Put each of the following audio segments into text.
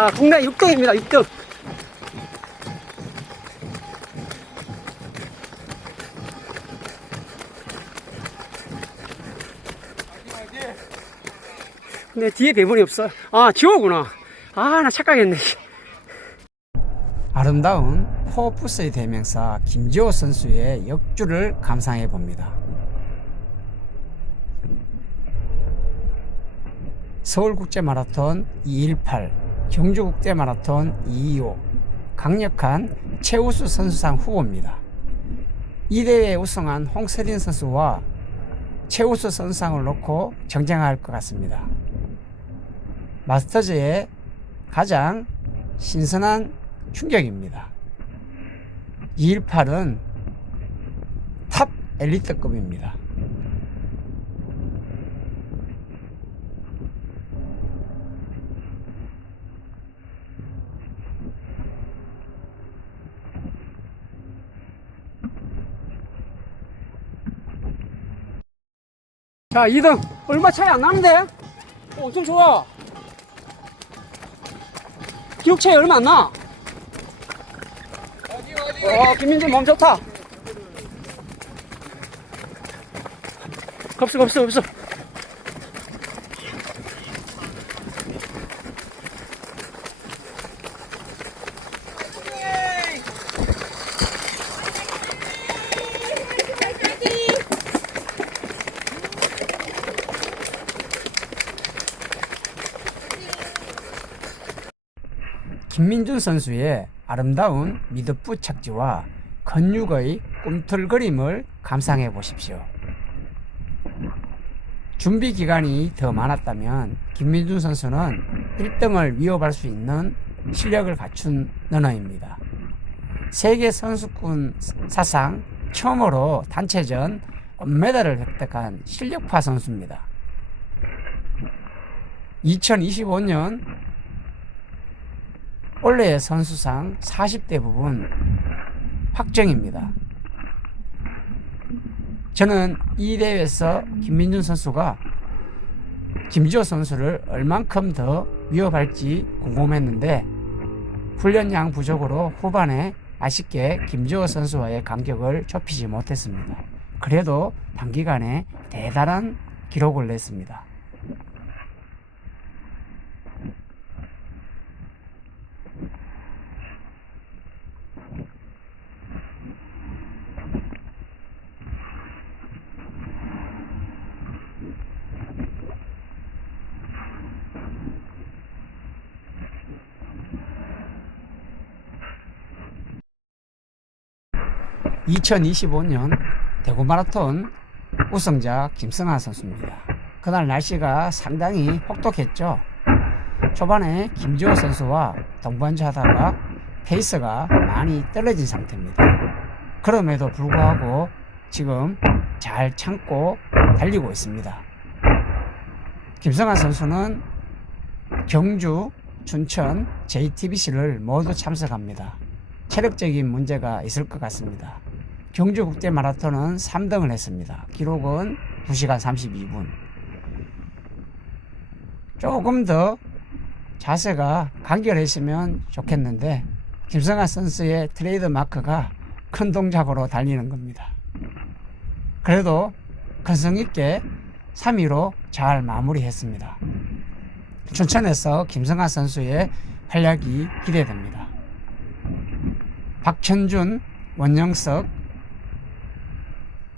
자, 국내 6등입니다, 6등. 근데 뒤에 배분이 없어. 아, 지호구나. 아, 나 착각했네. 아름다운 포푸스의 대명사 김지호 선수의 역주를 감상해 봅니다. 서울국제마라톤 218, 경주국제마라톤 225, 강력한 최우수 선수상 후보입니다. 이 대회에 우승한 홍세린 선수와 최우수 선수상을 놓고 경쟁할 것 같습니다. 마스터즈의 가장 신선한 충격입니다. 218은 탑 엘리트급입니다. 자, 2등. 얼마 차이 안 나는데? 어, 엄청 좋아. 기록 차이 얼마 안 나. 어, 김민준 몸 좋다. 겁수, 겁수, 겁수. 김민준 선수의 아름다운 미드풋 착지와 근육의 꿈틀거림을 감상해 보십시오. 준비 기간이 더 많았다면 김민준 선수는 1등을 위협할 수 있는 실력을 갖춘 러너입니다. 세계 선수권 사상 처음으로 단체전 은메달을 획득한 실력파 선수입니다. 2025년 올해의 선수상 40대 부분 확정입니다. 저는 이 대회에서 김민준 선수가 김지호 선수를 얼만큼 더 위협할지 궁금했는데 훈련량 부족으로 후반에 아쉽게 김지호 선수와의 간격을 좁히지 못했습니다. 그래도 단기간에 대단한 기록을 냈습니다. 2025년 대구 마라톤 우승자 김승하 선수입니다. 그날 날씨가 상당히 혹독했죠. 초반에 김지호 선수와 동반자 하다가 페이스가 많이 떨어진 상태입니다. 그럼에도 불구하고 지금 잘 참고 달리고 있습니다. 김성환 선수는 경주, 춘천, JTBC를 모두 참석합니다. 체력적인 문제가 있을 것 같습니다. 경주 국제 마라톤은 3등을 했습니다. 기록은 2시간 32분. 조금 더 자세가 간결했으면 좋겠는데 김성아 선수의 트레이드 마크가 큰 동작으로 달리는 겁니다. 그래도 근성 있게 3위로 잘 마무리했습니다. 춘천에서 김성아 선수의 활약이 기대됩니다. 박천준, 원영석,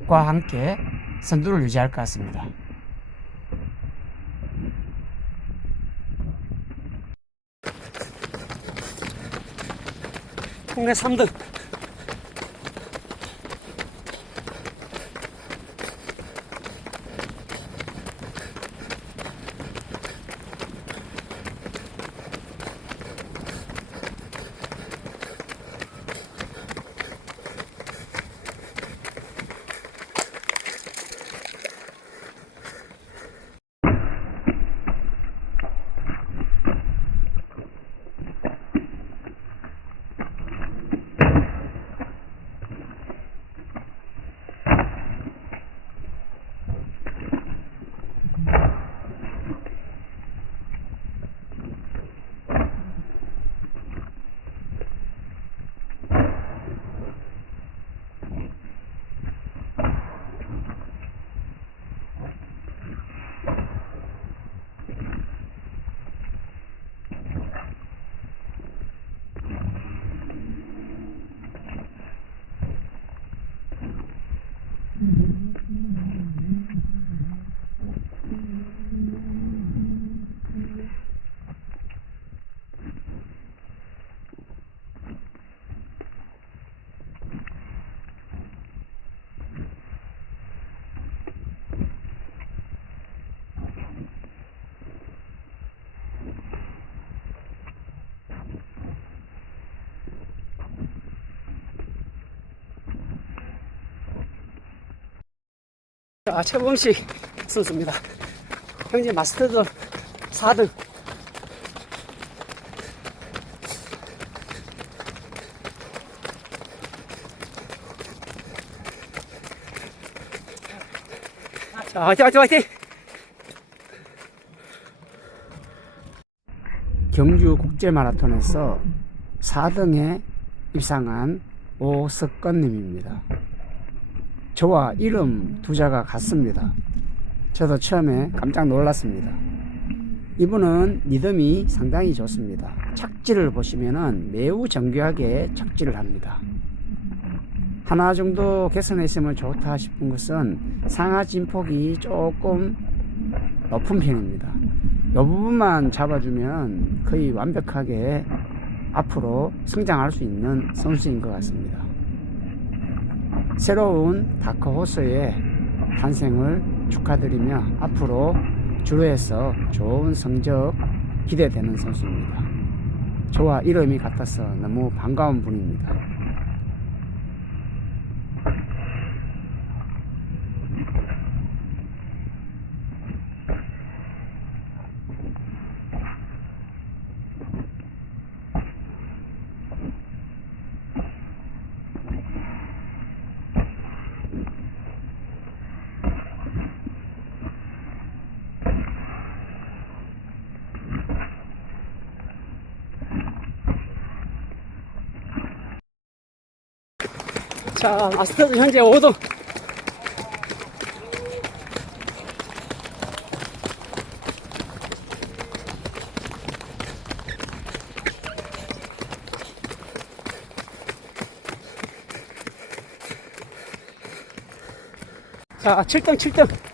과 함께 선두를 유지할 것 같습니다. 국내 3등 자, 최범식 선수입니다. 현재 마스터드 4등. 자, 화이팅, 화이팅, 화이팅! 경주 국제 마라톤에서 4등에 입상한 오석건님입니다. 저와 이름 두 자가 같습니다. 저도 처음에 깜짝 놀랐습니다. 이분은 리듬이 상당히 좋습니다. 착지를 보시면은 매우 정교하게 착지를 합니다. 하나 정도 개선했으면 좋다 싶은 것은 상하 진폭이 조금 높은 편입니다. 이 부분만 잡아주면 거의 완벽하게 앞으로 성장할 수 있는 선수인 것 같습니다. 새로운 다크호스의 탄생을 축하드리며 앞으로 주로에서 좋은 성적 기대되는 선수입니다. 저와 이름이 같아서 너무 반가운 분입니다. 자, 마스터드 현재 5등. 자, 7등, 7등.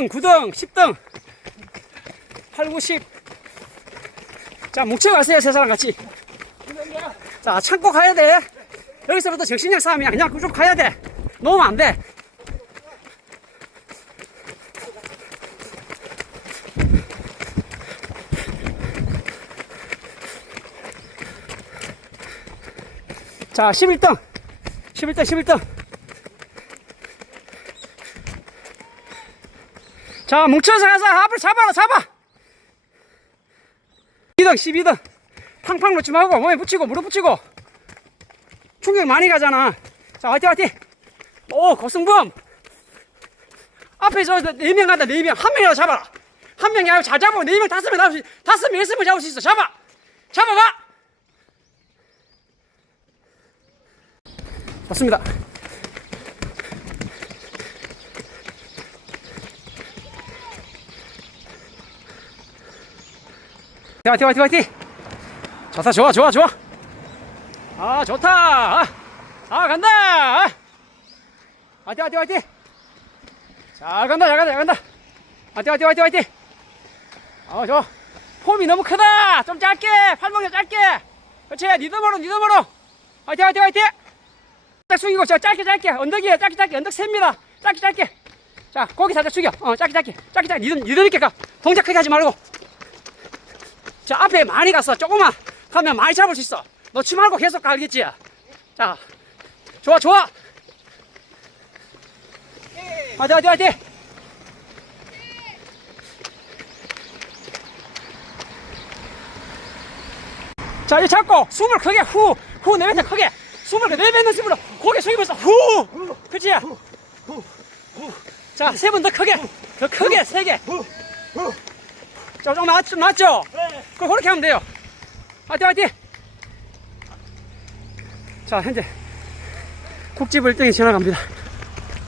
등 9등, 10등, 8, 9, 10. 자, 뭉쳐 가세요, 세 사람 같이. 자, 참고 가야 돼. 여기서부터 정신력 싸움이야. 그냥 쭉 가야 돼. 놓으면 안 돼. 자, 11등. 11등, 11등. 자, 뭉쳐서 가서 앞을 잡아라, 잡아! 12등, 12등. 팡팡 놓지 말고, 몸에 붙이고, 무릎 붙이고. 충격 많이 가잖아. 자, 화이팅, 화이팅! 오, 고승범! 앞에 저, 네명 간다, 네 명. 한 명이라도 잡아라. 한 명이 아니고 잘 잡아. 네 명, 다섯 명, 다섯 명, 다섯 명 있으면 잡을 수 있어. 잡아! 잡아봐! 좋습니다. 화이팅 화이팅 화이팅! 좋다 좋아 좋아 좋아! 아 좋다! 아, 아 간다! 아. 화이팅 화이팅 화이팅! 잘 간다 잘 간다 잘 간다! 화이팅 화이팅 화이팅 화이팅! 아 좋아! 폼이 너무 크다! 좀 짧게! 팔목이 짧게! 그렇지! 리듬으로 리듬으로! 화이팅 화이팅 화이팅! 딱 숙이고 저 짧게 짧게! 언덕이에 짧게 짧게! 언덕 셉니다. 짧게 짧게! 자 고기 살짝 숙여. 어 짧게 짧게! 짧게 짧게! 리듬 리듬 있게 가! 동작 크게 하지 말고 자 앞에 많이 갔어 조금만 가면 많이 잡을 수 있어 놓지 말고 계속 가겠지 자 좋아, 좋아. 화이팅, 화이팅, 화이팅. 자, 이 잡고 숨을 크게 후, 후 내뱉어 크게. 숨을 내뱉는 숨으로 고개 있어. 후. 그치? 자, 세 번 더 크게. 더 크게 세 개. 자, 좀 맞죠? 맞죠? 그 그렇게 하면 돼요. 화이팅, 화이팅. 자, 현재 국집 1등이 지나갑니다.